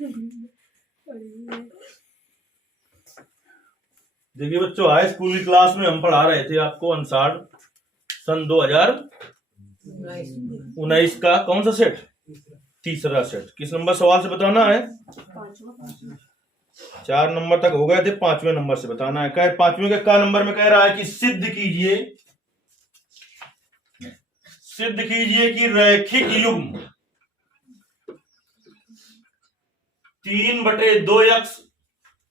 देखिए बच्चों, high school की क्लास में हम पढ़ा रहे थे आपको अनुसार सन 2019 का कौन सा सेट? तीसरा सेट। किस नंबर सवाल से बताना है? 4 नंबर तक हो गए थे, 5वें नंबर से बताना है। क्या 5वें के क्या नंबर में कह रहा है कि सिद्ध कीजिए कि रैखिक युग्म 3/2x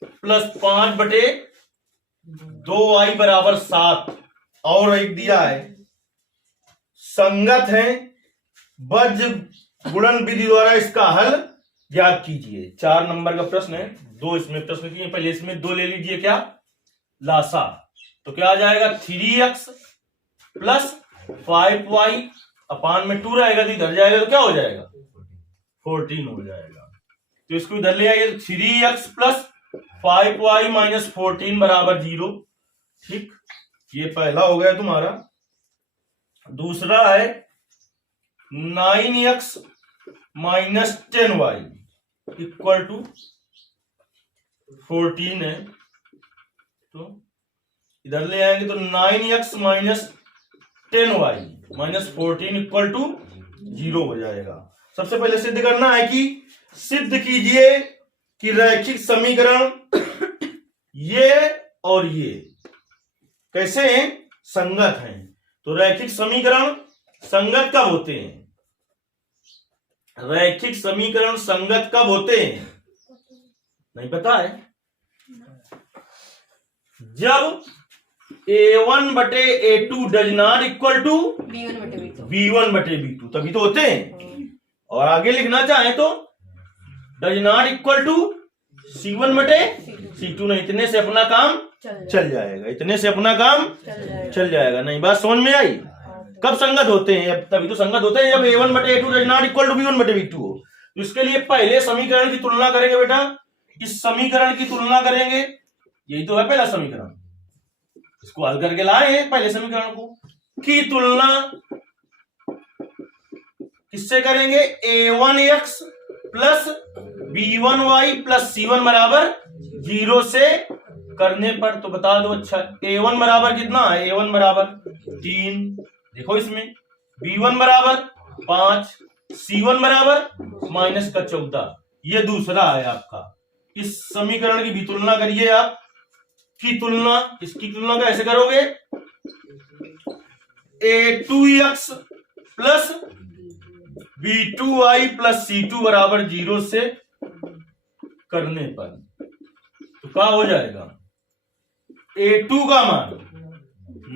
प्लस 5/2y बराबर 7 और एक दिया है संगत है, बज्र गुणन विधि द्वारा इसका हल ज्ञात कीजिए। 4 नंबर का प्रश्न है, 2 इसमें प्रश्न किए। पहले इसमें 2 ले लीजिए, क्या लासा, तो क्या आ जाएगा 3x प्लस 5y अपान में 2 रहेगा, तो इधर जाएगा तो क्या हो जाएगा 14 हो जाएगा। तो इसको इधर ले आइए, 3x प्लस 5y माइनस 14 बराबर 0। ठीक, ये पहला हो गया तुम्हारा। दूसरा है 9x minus 10y equal to 14 है, तो इधर ले आएंगे तो 9x minus 10y minus 14 equal to 0 हो जाएगा। सबसे पहले सिद्ध करना है कि सिद्ध कीजिए कि रैखिक समीकरण ये और ये कैसे हैं? संगत हैं। तो रैखिक समीकरण संगत कब होते हैं? रैखिक समीकरण संगत कब होते हैं? नहीं पता है? जब a1/a2 does not equal to b1/b2 तभी तो होते हैं। और आगे लिखना चाहें तो does not equal to c1/c2 नहीं, इतने से अपना काम चल जाएगा, इतने से अपना काम चल जाएगा। नहीं, बात समझ में आई? कब संगत होते हैं? तभी तो संगत होते हैं जब a1/a2 does not equal to b1/b2 हो। तो इसके लिए पहले समीकरण की तुलना करेंगे बेटा, इस समीकरण की तुलना करेंगे, यही तो है पहला समीकरण, इसको हल करके लाए हैं पहले समीकरण को की तुलना किससे करेंगे? a1x plus b1y plus c1 बराबर 0 से करने पर। तो बता दो, अच्छा a1 बराबर कितना है? a1 बराबर 3, देखो इसमें b1 बराबर 5, c1 बराबर माइनस का 14, ये दूसरा है आपका। इस समीकरण की भी तुलना करिए आप, की तुलना, इसकी तुलना कैसे करोगे? a2x plus b2y plus c2 बराबर 0 से करने पर तो क्या हो जाएगा? a2 का मान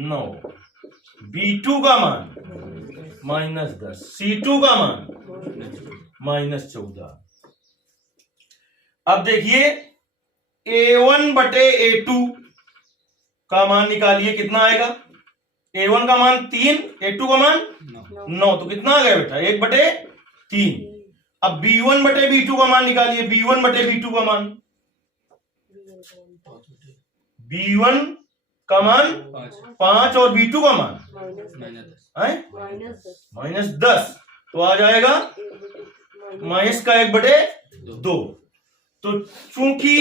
9, b2 का मान -10, c2 का मान -14। अब देखिए a1/a2 का मान निकालिए, कितना आएगा? a1 का मान 3, a2 का मान 9, तो कितना आ गया बेटा? 1/3। अब b1/b2 का मान निकालिए, b1/b2 का मान, b1 का मान 5 और b2 का मान -10, तो आ जाएगा माइनस का 1/2। तो चूंकि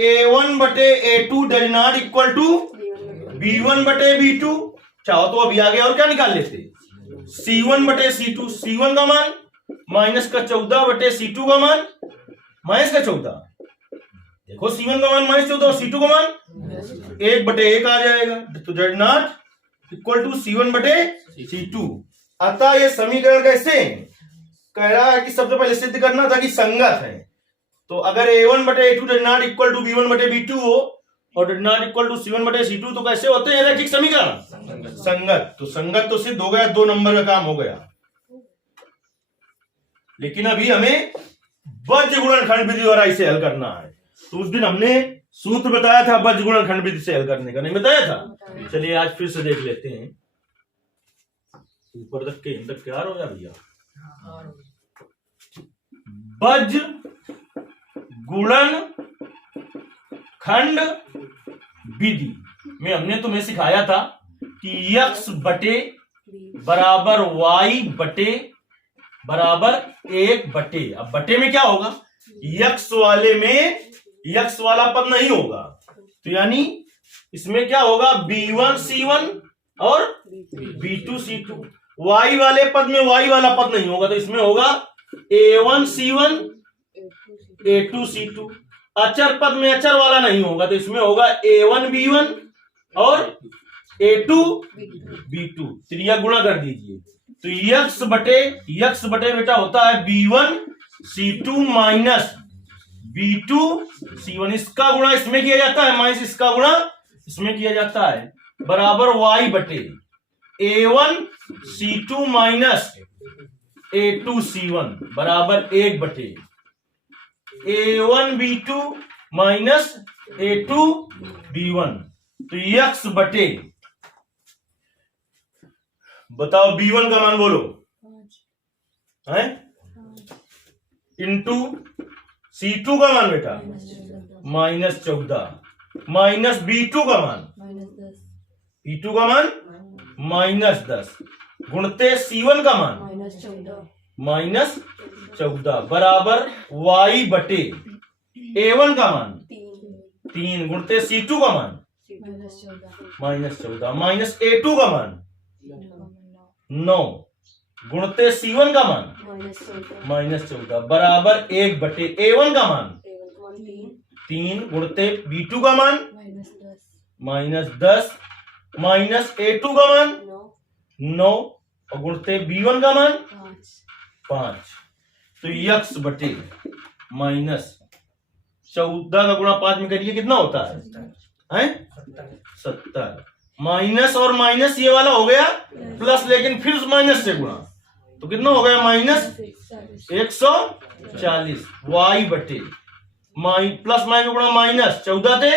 a1/a2 does not equal to b1/b2, चाहो तो अभी आगे और क्या निकाल लेते? c1/c2, c1 का मान माइनस का 14/c2 का मान माइनस का 14, देखो c1 का मान -14 और c2 का मान 1/1 आ जाएगा। तो does not equal to c1/c2। अतः ये समीकरण कैसे कह रहा है कि सबसे पहले सिद्ध करना था कि संगत है। तो अगर a1/a2 does not equal to b1/b2 हो और does not equal to c1/c2 तो कैसे होते हैं रैखिक समीकरण? संगत। तो संगत तो सिद्ध हो गया, 2 नंबर का काम हो गया। लेकिन अभी हमें बज्र गुणनखंड विधि द्वारा इसे हल करना है। तो उस दिन हमने सूत्र बताया था बज्र गुणनखंड विधि से हल करने का, नहीं बताया था? चलिए आज फिर से देख लेते हैं। ऊपर तक के इन तक तैयार हो गया भैया? बज्र गुणन खंड विधि में हमने तुम्हें सिखाया था कि x बटे बराबर y बटे बराबर 1 बटे, अब बटे में क्या होगा? यक्स वाले में यक्स वाला पद नहीं होगा, तो यानी इसमें क्या होगा, B1C1 और B2C2। वाई वाले पद में वाई वाला पद नहीं होगा, तो इसमें होगा A1C1 A2C2। अचर पद में अचर वाला नहीं होगा, तो इसमें होगा A1B1 और A2B2। त्रिया गुणा कर दीजिए, तो यक्स बटे बेटा होता है B1C2 माइनस B2C1। इसका गुणा इसमें किया जाता है, माइनस इसका गुणा इसमें किया जाता है, बराबर वाई बटे A1C2 माइनस A2C1 बराबर 1 बटे A1B2 माइनस A2B1। तो यक्स बटे, बताओ B1 का मान बोलो, है इंटू C2 का मान बेटा -14 माइनस B2 का मान B2 का मान -10 गुणते C1 का मान -14 बराबर y बटे A1 का मान 3 गुणते C2 का मान -14 माइनस A2 का मान 9 गुणते C1 का मान -14 बराबर 1 बटे A1 का मान 3 गुणते B2 का मान -10 माइनस A2 का मान 9 और गुणते B1 का मान 5। तो यक्स बटे -14 का गुणा 5 में करिए, कितना होता है 70। माइनस और माइनस ये वाला हो गया प्लस, लेकिन फिर माइनस से गुणा, तो कितना हो गया -140 वाई बटे प्लस माइनस गुणा माइनस 14 थे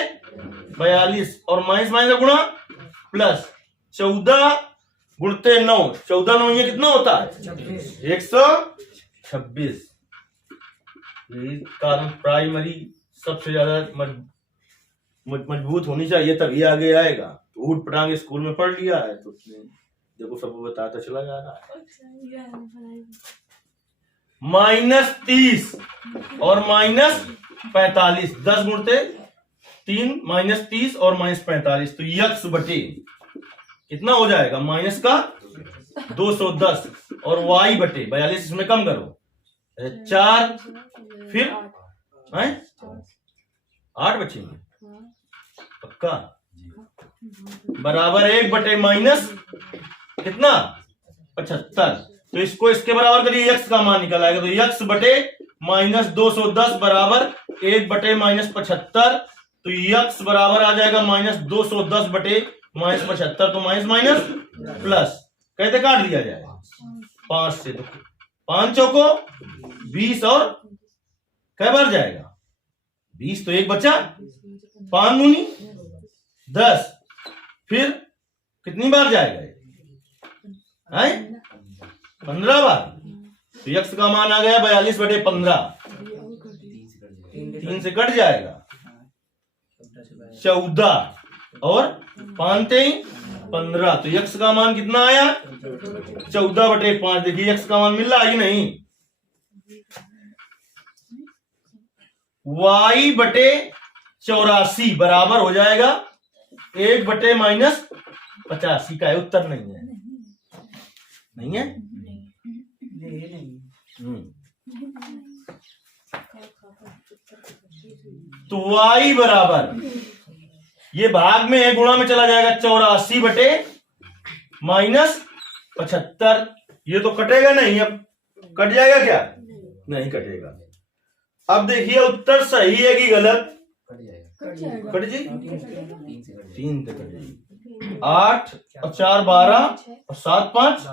42 और माइनस माइनस गुणा प्लस 14 गुणते 9, 14 9 ये कितना होता है 126। कारण प्राइमरी सबसे ज्यादा मजबूत होनी चाहिए, तभी आगे आएगा। ऊट पटांग स्कूल में पढ़ लिया है तो देखो सब बताता चला जा रहा है। -30 और -45 10 गुणते 3 -30 और -45, तो यक्स बटे कितना हो जाएगा माइनस का 210 और y बटे 42, इसमें कम करो 4 फिर 8 बचेंगे पक्का, बराबर 1 बटे माइनस कितना 75। तो इसको इसके बराबर करिए, यक्स का मान निकल आएगा, तो यक्स बटे -210 बराबर 1 बटे -75। तो यक्स बराबर आ जाएगा -210 बटे -75, तो माइनस माइनस प्लस कहते काट दिया जाएगा 5 से, तो 5 चौको 20 और कै बार जाएगा 20, तो 1 बचा 5 दूनी 10, फिर कितनी बार जाएगा 15 बार। तो यक्स का मान आ गया 42 बटे 15, 3 से कट जाएगा 14 और 5 15, तो यक्स का मान कितना आया 14 बटे 5। देखिए यक्स का मान मिल रहा है कि नहीं, y बटे 84 बराबर हो जाएगा 1 बटे -85 का है, उत्तर नहीं है, नहीं है तो y बराबर, ये भाग में है गुणा में चला जाएगा 84 बटे -75। ये तो कटेगा नहीं, अब कट जाएगा क्या, नहीं कटेगा। अब देखिए उत्तर सही है कि गलत, कट जाएगी 3 से कट जाएगी, 8 और 4 12 और 7 5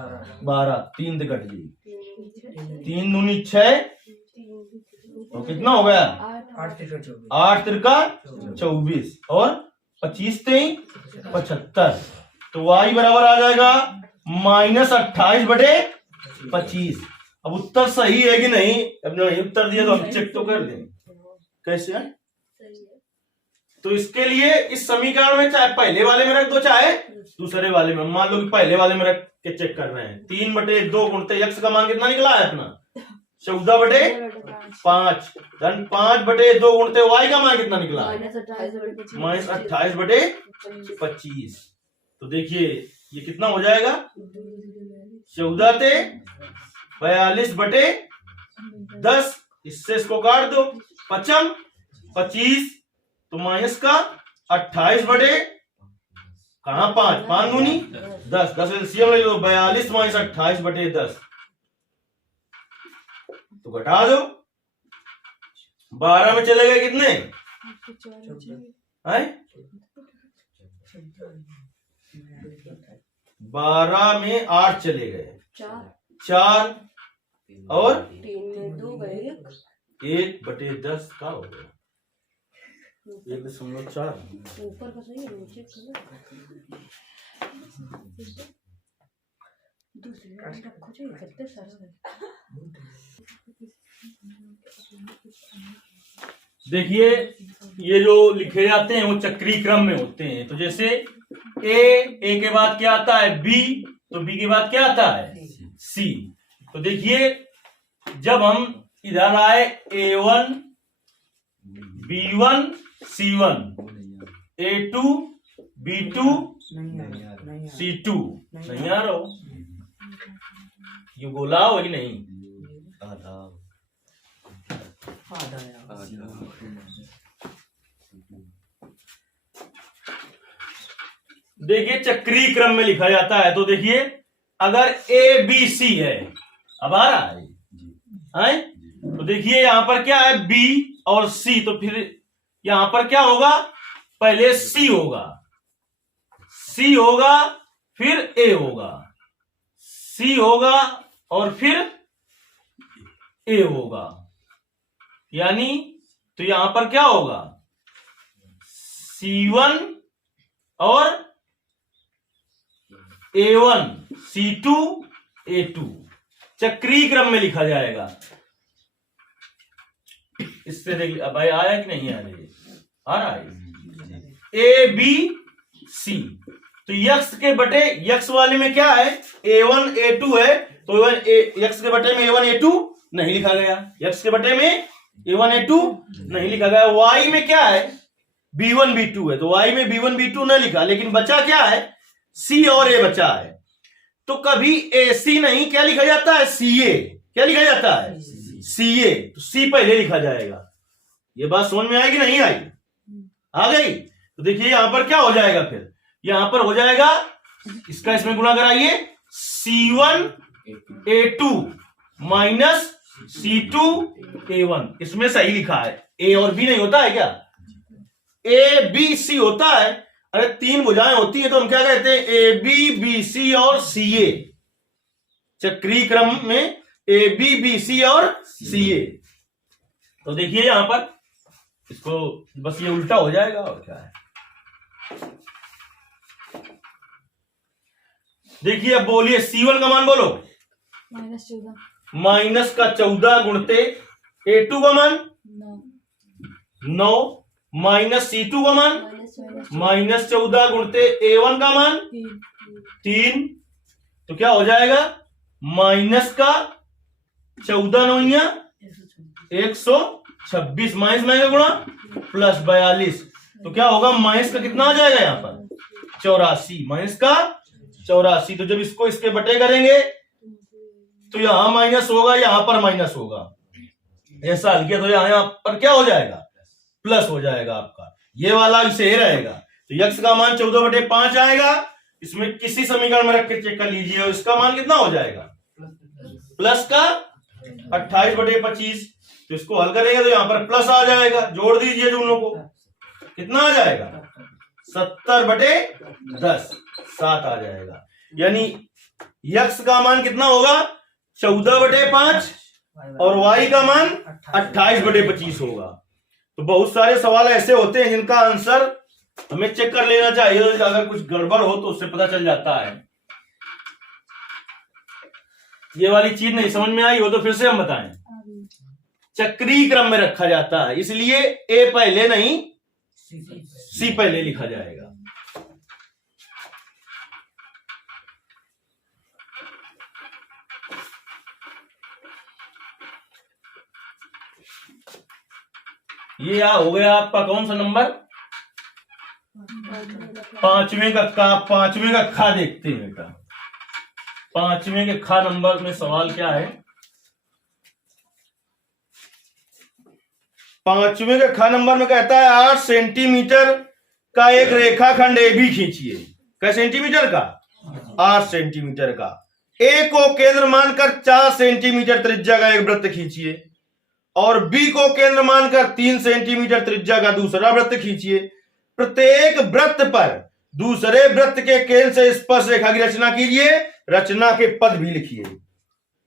12, 3 से कट जाएगी, 3 दूनी 6 और कितना हो गया 8 तिरका 24 और 25 3 75। तो y बराबर आ जाएगा -28 बटे 25। अब उत्तर सही है कि नहीं, अब नहीं उत्तर दिया तो हम चेक तो कर लेंगे कैसे है। तो इसके लिए इस समीकरण में चाहे पहले वाले में रख दो चाहे दूसरे वाले में, मान लो कि पहले वाले में रख के चेक कर रहे हैं। 3 बटे 2 गुणते यक्स का मान कितना निकला है अपना 14 बटे 5, धन 5 बटे 2 गुणते y का मान कितना निकला? माइनस 28 बटे 25। तो देखिए ये कितना हो जाएगा? 14 ते 42 बटे 10, इससे इसको काट दो, पचम 25, तो माइनस का 28 बटे कहा 5, 5 दूनी 10, 10 एलसीएम ले लो, 42 माइनस 28 बटे 10, तो घटा दो, 12 में चले गए कितने हैं? 12 में 8 चले गए, 4 और 1 बटे 10 का हो गया 1.4। ऊपर का सही है, नीचे देखिए ये जो लिखे जाते हैं वो चक्री क्रम में होते हैं। तो जैसे ए के बाद क्या आता है? बी, तो बी के बाद क्या आता है? सी। तो देखिए जब हम इधर आए A1 B1 C1, A2 B2 C2, नहीं आ रहा हो? ये गोला हो कि नहीं? देखिए चक्रीय क्रम में लिखा जाता है। तो देखिए अगर A B C है, अब आ रहा है? तो देखिए यहां पर क्या है? B और C, तो फिर यहां पर क्या होगा? पहले C होगा, C होगा, फिर A होगा, C होगा और फिर A होगा, यानी तो यहां पर क्या होगा? C1 और A1, C2 A2 चक्रीय क्रम में लिखा जाएगा। इससे देख अब भाई आया कि नहीं आ रहा है? ए बी सी, तो यक्स के बटे यक्स वाले में क्या है? A1 A2 है, तो यक्स के बटे में A1 A2 नहीं लिखा गया, यक्स के बटे में A1 A2 नहीं लिखा गया। Y में क्या है? B1 B2 है, तो Y में B1 B2 नहीं लिखा, लेकिन बचा क्या है? C और A बचा है। तो कभी AC नहीं, क्या लिखा जाता है? CA। क्या लिखा जाता है? CA। तो C पहले लिखा जाएगा। ये बात समझ में आएगी नहीं आई? आ गई? तो देखिए यहां पर क्या हो जाएगा? फिर यहां पर हो जाएगा, इसका इसमें गुणा कराइए, C1 A2 minus C2 A1। इसमें सही लिखा है, A और B नहीं होता है क्या? A B C होता है। अरे 3 भुजाएं होती है तो हम क्या कहते हैं? A B B C और CA। चक्रीय क्रम में A B B C और CA। तो देखिए यहां पर इसको बस ये उल्टा हो जाएगा और क्या है। देखिए अब बोलिए C1 का मान बोलो, माइनस का 14 गुणते A2 का मान 9, माइनस C2 का मान माइनस 14 गुणते A1 का मान 3, तो क्या हो जाएगा? माइनस का 14 नौया 126, माइनस माइनस गुणा प्लस 42, तो क्या होगा? माइनस का कितना आ जाएगा यहां पर? 84, माइनस का 84। तो जब इसको इसके बटे करेंगे तो यहां माइनस होगा, यहां पर माइनस होगा, ऐसा हल किया तो यहां पर क्या हो जाएगा? प्लस हो जाएगा आपका, ये वाला इसे रहेगा। तो यक्स का मान 14/5 आएगा। इसमें किसी समीकरण में रख के चेक कर लीजिए, और इसका मान कितना हो जाएगा? प्लस का 28/25। तो इसको हल करेंगे तो यहां पर प्लस आ जाएगा, जोड़ दीजिए दोनों को, कितना आ जाएगा? 70/10, 7 आ जाएगा। यानी यक्स का मान कितना होगा? 14/5 और वाई का मान 28/25 होगा। तो बहुत सारे सवाल ऐसे होते हैं जिनका आंसर हमें चेक कर लेना चाहिए, अगर कुछ गड़बड़ हो तो उससे पता चल जाता है। ये वाली चीज नहीं समझ में आई हो तो फिर से हम बताएं। चक्रीय क्रम में रखा जाता है, इसलिए ए पहले नहीं सी पहले लिखा जाएगा। ये हो गया आपका कौन सा नंबर? पांचवें का खा देखते हैं बेटा। पांचवें के खा नंबर में सवाल क्या है? पांचवें के खा नंबर में कहता है 8 सेंटीमीटर का एक रेखाखंड ए बी खींचिए। क्या सेंटीमीटर का? 8 सेंटीमीटर का। ए को केंद्र मानकर 4 सेंटीमीटर त्रिज्या का एक वृत्त खींचिए और बी को केंद्र मानकर 3 सेंटीमीटर त्रिज्या का दूसरा वृत्त खींचिए। प्रत्येक वृत्त पर दूसरे वृत्त के केंद्र से स्पर्श रेखा की रचना कीजिए। रचना के पद भी लिखिए।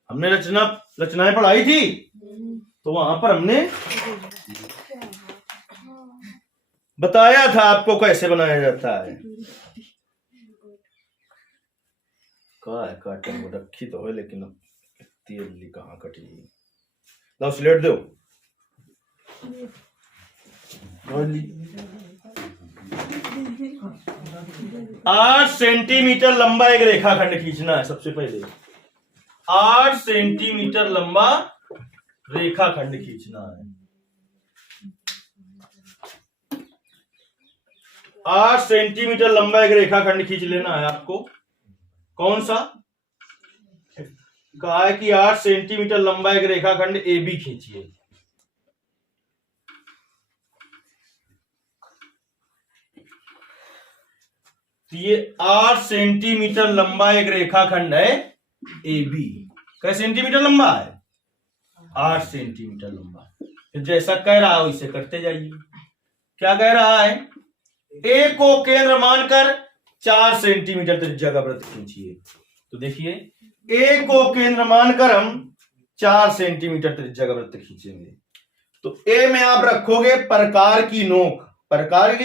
हमने रचनाएं पढ़ाई थी, तो वहां पर हमने बताया था आपको कैसे बनाया जाता है। कहा है काटन को रखी तो है, लेकिन तेल कहाँ कटी? लो स्लेट दो। 8 सेंटीमीटर लंबा एक रेखाखंड खींचना है। सबसे पहले 8 सेंटीमीटर लंबा रेखाखंड खींचना है। 8 सेंटीमीटर लंबा एक रेखाखंड खींच लेना है आपको। कौन सा? कहा है कि 8 सेंटीमीटर लंबा एक रेखाखंड ए बी खींचिए। ये 8 सेंटीमीटर लंबा एक रेखाखंड है ए बी। कै सेंटीमीटर लंबा है? 8 सेंटीमीटर लंबा। तो जैसा कह रहा है वैसे करते जाइए। क्या कह रहा है? ए को केंद्र मानकर 4 सेंटीमीटर त्रिज्या का वृत्त खींचिए। तो देखिए, ए को केंद्र मानकर हम 4 सेंटीमीटर त्रिज्या का वृत्त खींचेंगे। तो ए में आप रखोगे प्रकार की नोक, प्रकार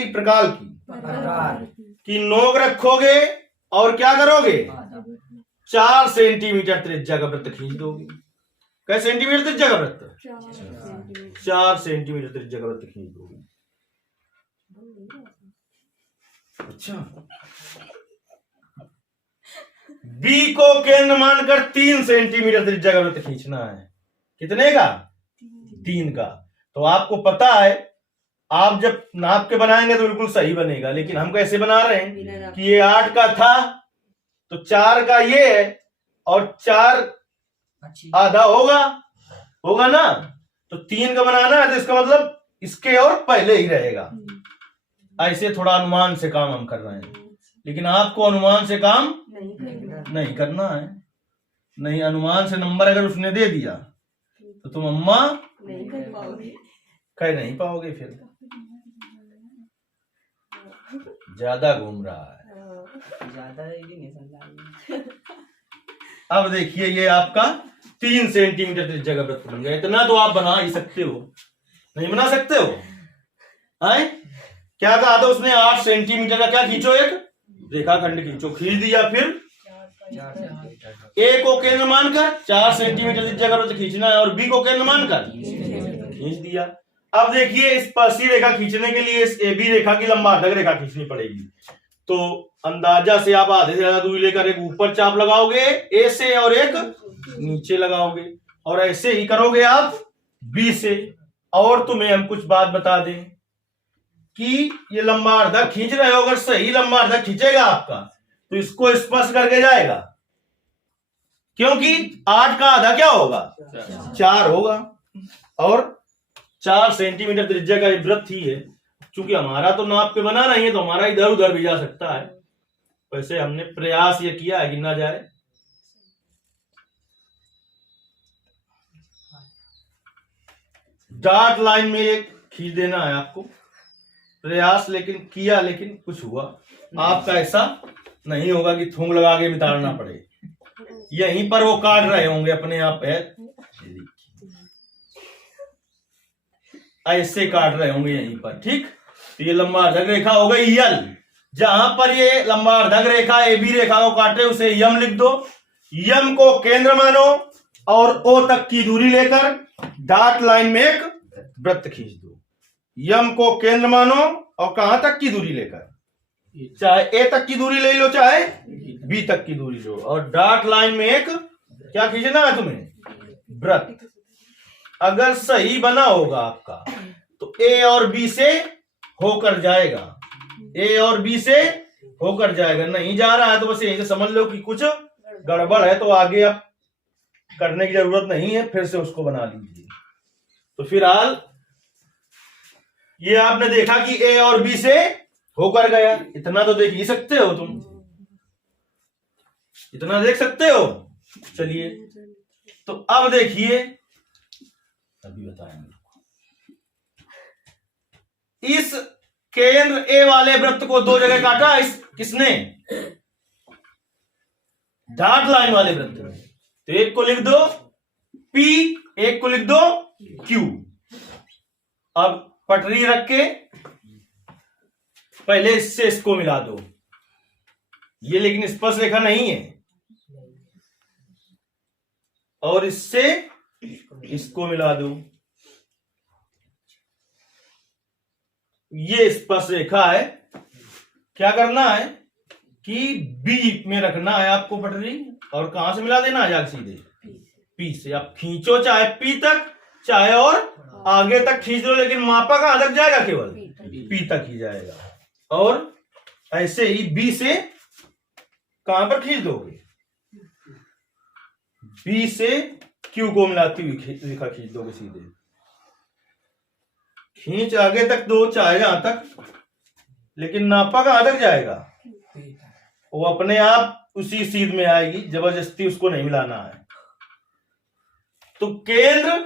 की नोक रखोगे और क्या करोगे? 4 सेंटीमीटर त्रिज्या का वृत्त खींच दोगे। कै सेंटीमीटर त्रिज्या का वृत्त? 4 सेंटीमीटर त्रिज्या का वृत्त खींच दोगे। अच्छा, बी को केंद्र मानकर 3 सेंटीमीटर त्रिज्या का वृत्त खींचना है। कितने का? 3 का। तो आपको पता है, आप जब नाप के बनाएंगे तो बिल्कुल सही बनेगा, लेकिन हम कैसे बना रहे हैं कि ये 8 का था तो 4 का ये है और 4 आधा होगा ना, तो 3 का बनाना है, तो इसका मतलब इसके और पहले ही रहेगा। ऐसे थोड़ा अनुमान से काम हम कर रहे हैं, लेकिन आपको अनुमान से काम नहीं करना है। नहीं, अनुमान से नंबर अगर उसने दे दिया तो तुम अम्मा कह नहीं पाओगे। फिर ज्यादा घूम रहा है। अब देखिए, ये आपका 3 सेंटीमीटर त्रिज्या का वृत्त बन गया। इतना तो आप बना ही सकते हो, नहीं बना सकते हो? आए क्या कहा था उसने? 8 सेंटीमीटर का क्या खींचो? एक रेखाखंड खींचो। खींच दिया। फिर ए को केंद्र मानकर 4 सेंटीमीटर त्रिज्या का वृत्त खींचना है और बी को केंद्र मानकर खींच दिया। अब देखिए, इस स्पर्शी रेखा खींचने के लिए इस ए बी रेखा की लंबार्धक रेखा खींचनी पड़ेगी। तो अंदाजा से आप आधे से ज्यादा दूरी लेकर एक ऊपर चाप लगाओगे ए से और एक नीचे लगाओगे, और ऐसे ही करोगे आप बी से। और तुम्हें हम कुछ बात बता दें कि ये लंबार्धक खींच रहे हो, अगर सही लंबार्धक खींचेगा आपका तो इसको स्पर्श करके जाएगा, क्योंकि 8 का आधा क्या होगा? 4 होगा, और 4 सेंटीमीटर त्रिज्या का वृत्त ही है। क्योंकि हमारा तो नाप के बना नहीं है, तो हमारा इधर उधर भी जा सकता है। वैसे हमने प्रयास ये किया है कि ना जाए। डॉट लाइन में एक खींच देना है आपको। प्रयास लेकिन किया, लेकिन कुछ हुआ। आपका ऐसा नहीं होगा कि थूंग लगा के बिताड़ना पड़े। यहीं पर वो काट रहे होंगे अपने आप है, ऐसे काट रहे होंगे यहीं पर। ठीक, तो ये लंबार्धक रेखा हो गई यल। जहां पर ये लंबार्धक रेखा ए बी रेखा को काटे उसे यम लिख दो। यम को केंद्र मानो और ओ तक की दूरी लेकर डॉट लाइन में एक वृत्त खींच दो। यम को केंद्र मानो और कहां तक की दूरी लेकर, चाहे ए तक की दूरी ले लो चाहे बी तक की दूरी लो, और डॉट लाइन में एक क्या खींचना है तुम्हें? वृत्त। अगर सही बना होगा आपका तो ए और बी से होकर जाएगा, ए और बी से होकर जाएगा। नहीं जा रहा है तो बस यहीं से समझ लो कि कुछ गड़बड़ है, तो आगे आप करने की जरूरत नहीं है, फिर से उसको बना लीजिए। तो फिलहाल ये आपने देखा कि ए और बी से होकर गया, इतना तो देख ही सकते हो तुम, इतना देख सकते हो। चलिए तो अब देखिए, अभी बताएंगे। इस केंद्र ए वाले वृत्त को दो जगह काटा, इस किसने, डॉट लाइन वाले वृत्त में। तो एक को लिख दो P, एक को लिख दो Q। अब पटरी रख के पहले इससे इसको मिला दो, ये लेकिन स्पर्श रेखा नहीं है, और इससे इसको मिला दो, ये स्पर्श रेखा है। क्या करना है कि बी में रखना है आपको पटरी, और कहां से मिला देना है जाके सीधे पी से। आप खींचो चाहे पी तक, चाहे और आगे तक खींच लो, लेकिन मापा कहां तक जाएगा, केवल पी तक ही जाएगा। और ऐसे ही बी से कहां पर खींच दोगे, बी से क्यू को मिलाती हुई रेखा खींच दोगे सीधे। खींच आगे तक दो, चाहे यहां तक, लेकिन नापा कहां तक जाएगा, वो अपने आप उसी सीध में आएगी, जबरदस्ती उसको नहीं मिलाना है। तो केंद्र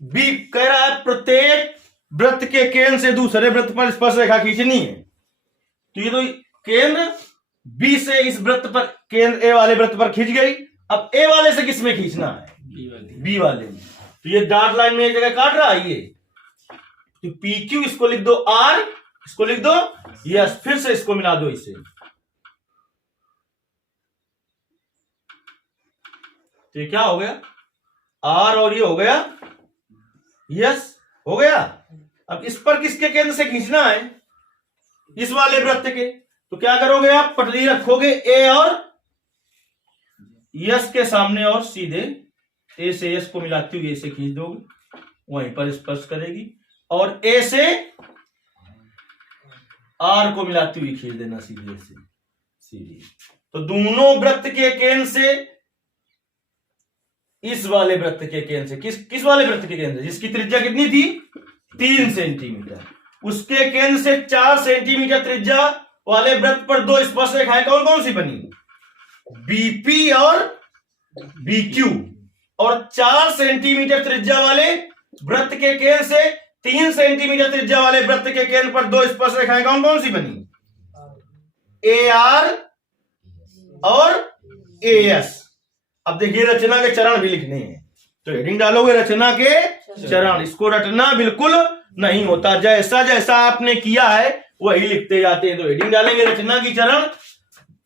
बी कह रहा है प्रत्येक वृत्त के केंद्र से दूसरे वृत्त पर स्पर्श रेखा खींचनी है। तो ये तो केंद्र बी से इस वृत्त पर, केंद्र ए वाले वृत्त पर खींच गई। अब ए वाले से किस में खींचना है, बी वाले में। तो ये डॉट लाइन में एक जगह काट रहा है ये, तो पी क्यू इसको लिख दो आर, इसको लिख दो यस, फिर से इसको मिला दो इसे। तो ये क्या हो गया, आर और ये हो गया यस, हो गया। अब इस पर किसके केंद्र से खींचना है, इस वाले वृत्त के। तो क्या करोगे आप, पटरी रखोगे ए और यस के सामने, और सीधे ए से यस को मिलाती हुई ए से खींच दोगे, वहीं पर स्पर्श करेगी। और ए से आर को मिलाती हुई खींच देना सीधे से सीधे। तो दोनों वृत्त के केंद्र से इस वाले वृत्त के केंद्र से, किस वाले वृत्त के केंद्र, जिसकी त्रिज्या कितनी थी 3 सेंटीमीटर, उसके केंद्र से 4 सेंटीमीटर त्रिज्या वाले वृत्त पर दो स्पर्श रेखाएं कौन कौन सी बनी, बीपी और बीक्यू। और 4 सेंटीमीटर त्रिज्या वाले वृत्त के केंद्र से 3 सेंटीमीटर त्रिज्या वाले वृत्त के केंद्र पर दो स्पर्श रेखाएं कौन कौन सी बनी, ए आर और ए एस। अब देखिए रचना के चरण भी लिखने हैं, तो हेडिंग डालोगे रचना के चरण। इसको रटना बिल्कुल नहीं होता, जैसा जैसा आपने किया है वही लिखते जाते हैं। तो हेडिंग डालेंगे रचना की चरण,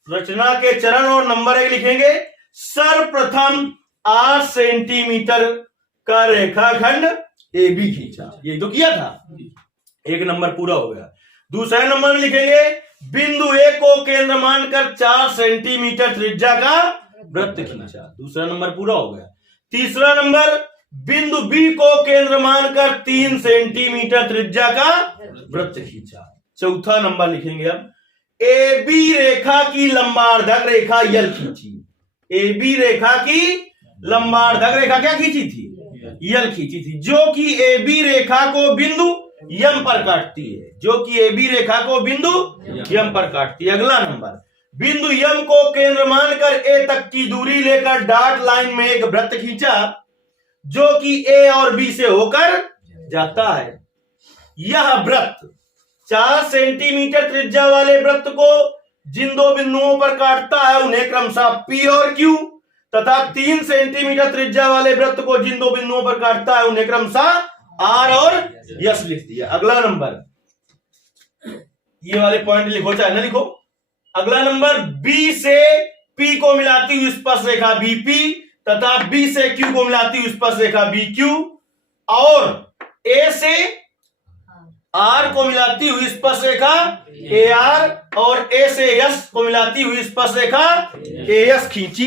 रचना के चरण, और नंबर 1 लिखेंगे सर्वप्रथम 8 सेंटीमीटर का रेखाखंड ए बी खींचा। ये तो किया था, 1 नंबर पूरा हो गया। दूसरे नंबर में लिखेंगे बिंदु ए को केंद्र मानकर 4 सेंटीमीटर त्रिज्या का वृत्त खींचा, दूसरा नंबर पूरा हो गया। तीसरा नंबर बिंदु बी को केंद्र मानकर 3 सेंटीमीटर त्रिज्या का वृत्त खींचा। चौथा नंबर लिखेंगे अब ए बी रेखा की लंबार्धक रेखा यल खींची। ए बी रेखा की लंबार्धक रेखा क्या खींची थी, यल खींची थी, जो कि ए बी रेखा को बिंदु यम पर काटती है, जो कि ए बी रेखा को बिंदु यम पर काटती है। अगला नंबर बिंदु यम को केंद्र मानकर ए तक की दूरी लेकर डॉट लाइन में एक वृत्त खींचा, जो कि ए और बी से होकर जाता है। यह वृत्त 4 सेंटीमीटर त्रिज्या वाले वृत्त को जिन दो बिंदुओं पर काटता है उन्हें क्रमशः पी और क्यू, तथा 3 सेंटीमीटर त्रिज्या वाले वृत्त को जिन दो बिंदुओं पर काटता है उन्हें क्रमशः आर और यस लिख दिया। अगला नंबर, ये वाले पॉइंट लिखो चाहे ना लिखो। अगला नंबर बी से पी को मिलाती हुई स्पर्श रेखा बीपी तथा बी से क्यू को मिलाती हुई स्पर्श रेखा बीक्यू, और ए से आर को मिलाती हुई स्पर्श रेखा ए आर, और ए से एस को मिलाती हुई स्पर्श रेखा ए एस खींची।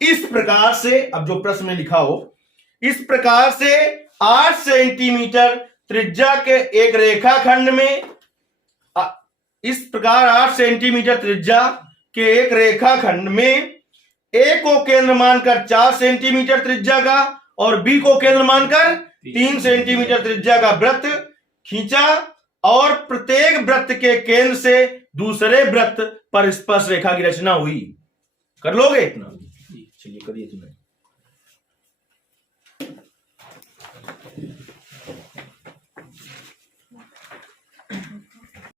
इस प्रकार से, अब जो प्रश्न में लिखा हो, इस प्रकार से 8 सेंटीमीटर त्रिज्या के एक रेखाखंड में इस प्रकार 8 सेंटीमीटर त्रिज्या के एक रेखाखंड में ए को केंद्र मानकर 4 सेंटीमीटर त्रिज्या का और बी को केंद्र मानकर 3 सेंटीमीटर त्रिज्या का वृत्त खींचा और प्रत्येक वृत्त के केंद्र से दूसरे वृत्त पर स्पर्श रेखा की रचना हुई। कर लोगे इतना? चलिए करिए तुम्हें।